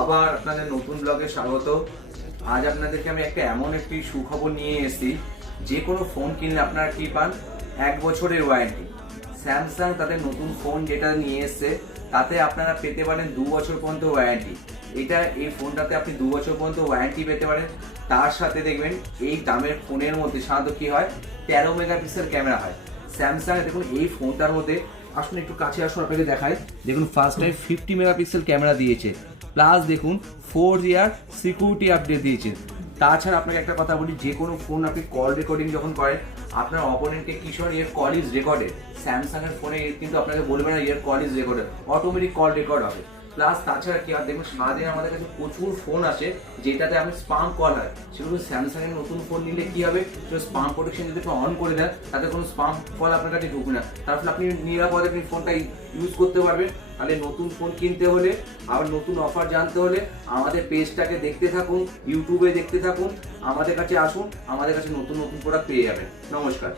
আবার আপনাদের নতুন ব্লগে স্বাগত। আজ আপনাদেরকে আমি এমন একটি সুখবর নিয়ে এসেছি। যে কোনো ফোন কিনলে আপনারা কি পান? 1 বছরের ওয়ারেন্টি। স্যামসাং তাদের নতুন ফোন যেটা নিয়ে এসছে তাতে আপনারা পেতে পারেন 2 বছর পর্যন্ত ওয়ারেন্টি। এই ফোনটাতে আপনি 2 বছর পর্যন্ত ওয়ারেন্টি পেতে পারেন। তার সাথে দেখবেন এই দামের ফোনের মধ্যে সাধারণত কি হয়, 13 মেগাপিক্সেল ক্যামেরা হয়। স্যামসাং দেখুন এই ফোনটার মধ্যে, আসুন একটু কাছে আসুন আপনাকে দেখাই। দেখুন ফার্স্ট টাইম 50 মেগাপিক্সেল ক্যামেরা দিয়েছে, প্লাস দেখুন 4 ইয়ার সিকিউরিটি আপডেট দিয়েছে। তাছাড়া আপনাকে একটা কথা বলি, যে কোনো ফোন আপনি কল রেকর্ডিং যখন করেন, আপনার অপোনেন্টকে কি শোনেন, এর কল ইজ রেকর্ডেড। স্যামসাং এর ফোনে কিন্তু আপনাকে বলবে না এর call is recorded, automatic call record হবে। প্লাস তাছাড়া কি হয়, দেখুন সারাদিন আমাদের কাছে প্রচুর ফোন আসে যেটাতে আপনি স্পাম কল হয়, সেগুলো স্যামসাং এর নতুন ফোন নিলে কি হবে, সেটা স্পাম প্রোটেকশন যদি আপনি অন করে দেন তাতে কোনো স্পাম কল আপনার কাছে ঢুকবে না। তার ফলে আপনি নিরাপদে আপনি ফোনটা ইউজ করতে পারবেন। তাহলে নতুন ফোন কিনতে হলে, আবার নতুন অফার জানতে হলে আমাদের পেজটাকে দেখতে থাকুন, ইউটিউবে দেখতে থাকুন, আমাদের কাছে আসুন, আমাদের কাছে নতুন নতুন প্রোডাক্ট পেয়ে যাবেন। নমস্কার।